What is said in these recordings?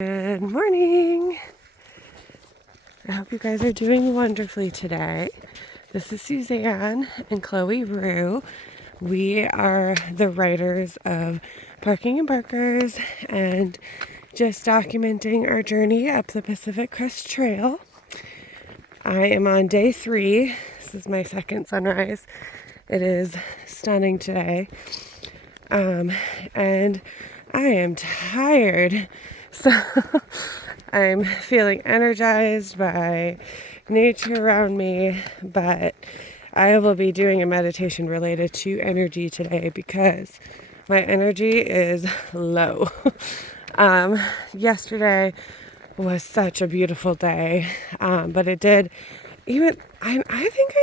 Good morning. I hope you guys are doing wonderfully today. This is Suzanne and Chloe Rue. We are the writers of Parking and Barkers and just documenting our journey up the Pacific Crest Trail. I am on day 3. This is my second sunrise. It is stunning today. And I am tired. So I'm feeling energized by nature around me, but I will be doing a meditation related to energy today because my energy is low. Yesterday was such a beautiful day, but it did I think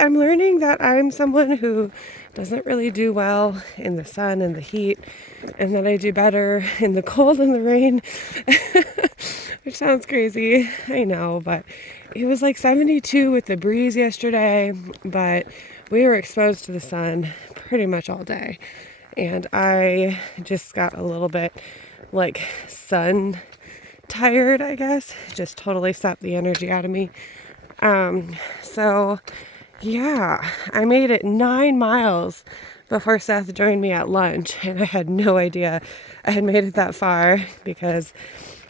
I'm learning that I'm someone who doesn't really do well in the sun and the heat, and that I do better in the cold and the rain, which sounds crazy, I know, but it was like 72 with the breeze yesterday, but we were exposed to the sun pretty much all day, and I just got a little bit like sun tired, I guess. Just totally sapped the energy out of me. So yeah, I made it 9 miles before Seth joined me at lunch, and I had no idea I had made it that far because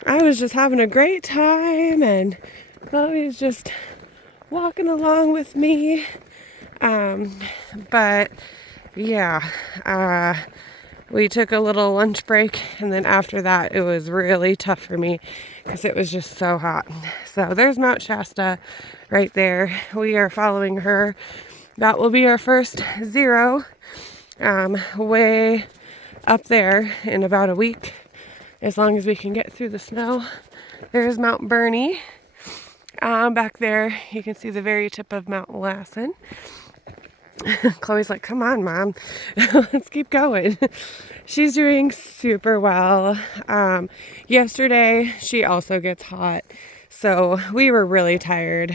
I was just having a great time and Chloe's just walking along with me. But yeah, we took a little lunch break, and then after that it was really tough for me because it was just so hot. So there's Mount Shasta right there. We are following her. That will be our first zero, way up there in about a week, as long as we can get through the snow. There's Mount Bernie. Back there you can see the very tip of Mount Lassen. Chloe's like, come on, Mom, let's keep going. She's doing super well. Yesterday, she also gets hot, so we were really tired.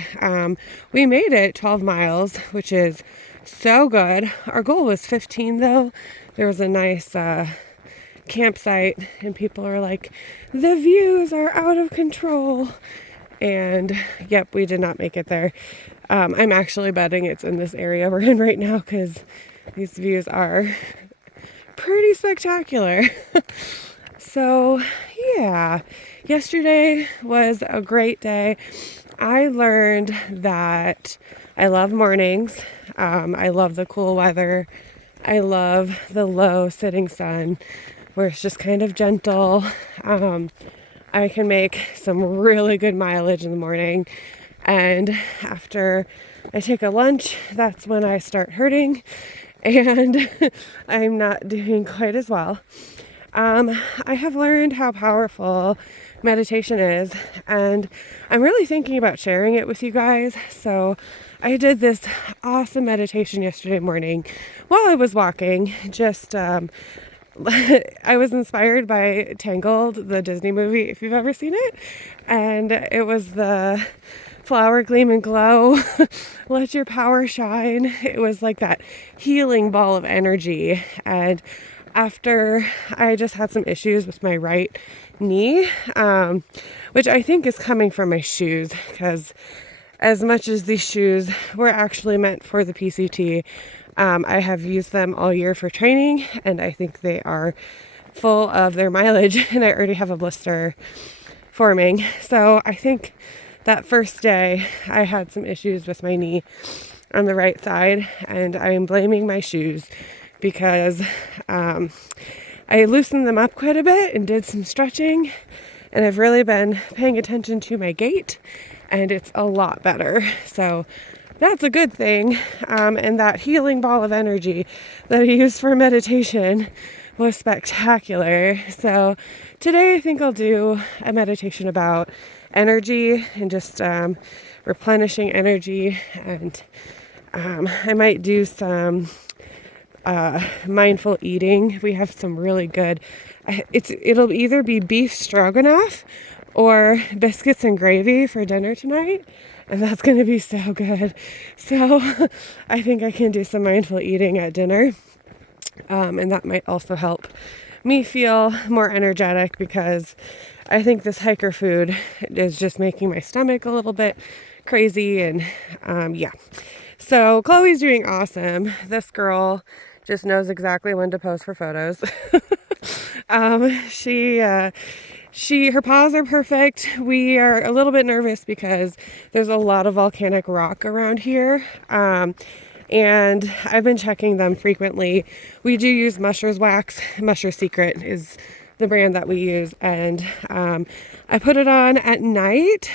We made it 12 miles, which is so good. Our goal was 15, though. There was a nice campsite, and people are like, the views are out of control. And yep, we did not make it there. I'm actually betting it's in this area we're in right now because these views are pretty spectacular. So yeah, yesterday was a great day. I learned that I love mornings. I love the cool weather. I love the low sitting sun where it's just kind of gentle. I can make some really good mileage in the morning, and after I take a lunch, that's when I start hurting and I'm not doing quite as well. I have learned how powerful meditation is, and I'm really thinking about sharing it with you guys. So I did this awesome meditation yesterday morning while I was walking. I was inspired by Tangled, the Disney movie, if you've ever seen it. And it was the flower gleam and glow, let your power shine. It was like that healing ball of energy. And after I just had some issues with my right knee, which I think is coming from my shoes, because as much as these shoes were actually meant for the PCT, I have used them all year for training, and I think they are full of their mileage, and I already have a blister forming. So I think that first day I had some issues with my knee on the right side, and I am blaming my shoes because I loosened them up quite a bit and did some stretching, and I've really been paying attention to my gait, and it's a lot better. So that's a good thing. And that healing ball of energy that I used for meditation was spectacular. So today I think I'll do a meditation about energy and just replenishing energy. And I might do some mindful eating. We have some really good, it'll either be beef stroganoff or biscuits and gravy for dinner tonight. And that's going to be so good. So I think I can do some mindful eating at dinner. And that might also help me feel more energetic because I think this hiker food is just making my stomach a little bit crazy. And yeah, so Chloe's doing awesome. This girl just knows exactly when to pose for photos. Her paws are perfect. We are a little bit nervous because there's a lot of volcanic rock around here. And I've been checking them frequently. We do use Musher's wax. Musher Secret is the brand that we use. And I put it on at night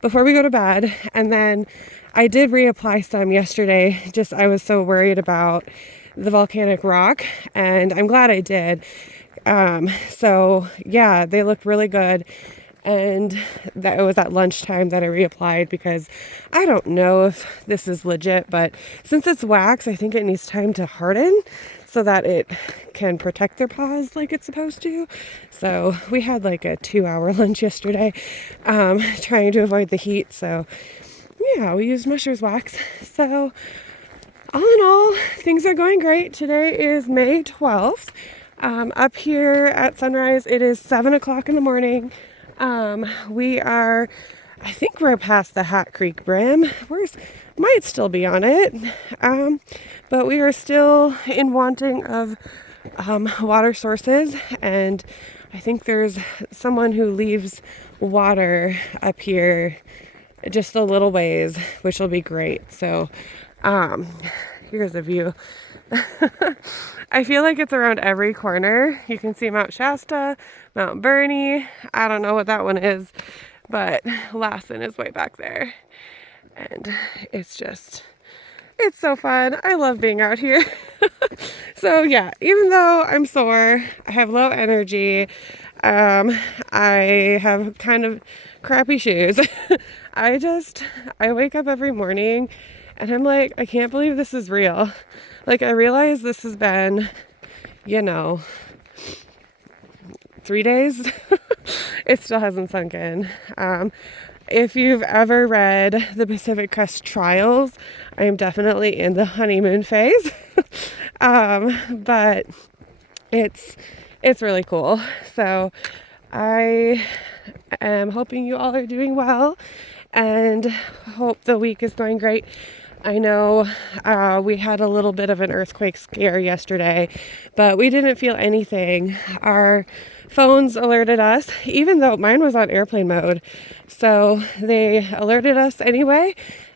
before we go to bed. And then I did reapply some yesterday. Just I was so worried about the volcanic rock. And I'm glad I did. So yeah, they look really good. And that it was at lunchtime that I reapplied because I don't know if this is legit, but since it's wax, I think it needs time to harden so that it can protect their paws like it's supposed to. So we had like a 2-hour lunch yesterday, trying to avoid the heat. So yeah, we used Musher's wax. So all in all, things are going great. Today is May 12th. Up here at sunrise, it is 7 o'clock in the morning. I think we're past the Hat Creek Brim. Might still be on it. But we are still in wanting of water sources. And I think there's someone who leaves water up here just a little ways, which will be great. So here's a view. I feel like it's around every corner. You can see Mount Shasta, Mount Bernie. I don't know what that one is, but Lassen is way back there. And it's so fun. I love being out here. So yeah, even though I'm sore, I have low energy, I have kind of crappy shoes. I wake up every morning and I'm like, I can't believe this is real. Like, I realize this has been, 3 days. It still hasn't sunk in. If you've ever read the Pacific Crest Trials, I am definitely in the honeymoon phase. But it's really cool. So I am hoping you all are doing well and hope the week is going great. I know we had a little bit of an earthquake scare yesterday, but we didn't feel anything. Our phones alerted us, even though mine was on airplane mode. So they alerted us anyway,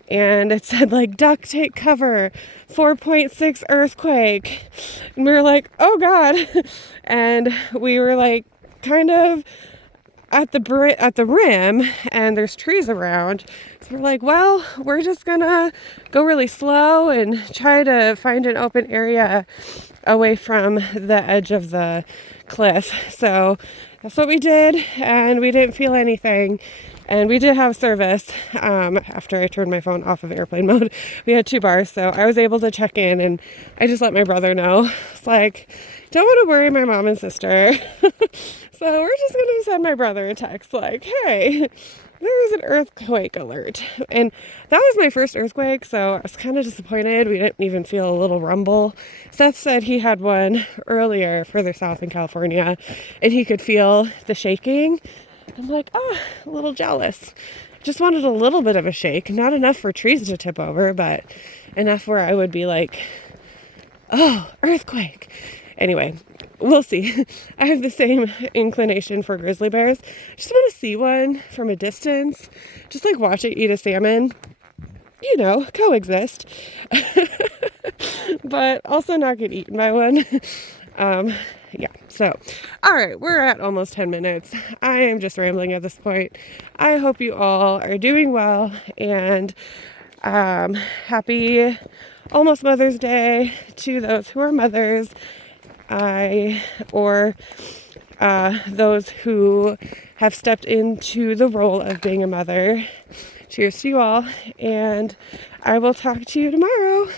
and it said like, duck take cover, 4.6 earthquake. And we were like, oh God. And we were like kind of at the rim, and there's trees around. So we're like, well, we're just gonna go really slow and try to find an open area away from the edge of the cliff. So that's what we did, and we didn't feel anything. And we did have service after I turned my phone off of airplane mode. We had 2 bars, so I was able to check in, and I just let my brother know. It's like, don't want to worry my mom and sister. So we're just going to send my brother a text like, hey, there is an earthquake alert. And that was my first earthquake, so I was kind of disappointed. We didn't even feel a little rumble. Seth said he had one earlier further south in California, and he could feel the shaking. I'm like, a little jealous. Just wanted a little bit of a shake. Not enough for trees to tip over, but enough where I would be like, oh, earthquake. Anyway, we'll see. I have the same inclination for grizzly bears. Just want to see one from a distance. Just like watch it eat a salmon. Coexist. But also not get eaten by one. Yeah, so, all right, we're at almost 10 minutes. I am just rambling at this point. I hope you all are doing well, and happy almost Mother's Day to those who are mothers, or those who have stepped into the role of being a mother. Cheers to you all, and I will talk to you tomorrow.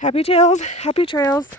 Happy tales, happy trails.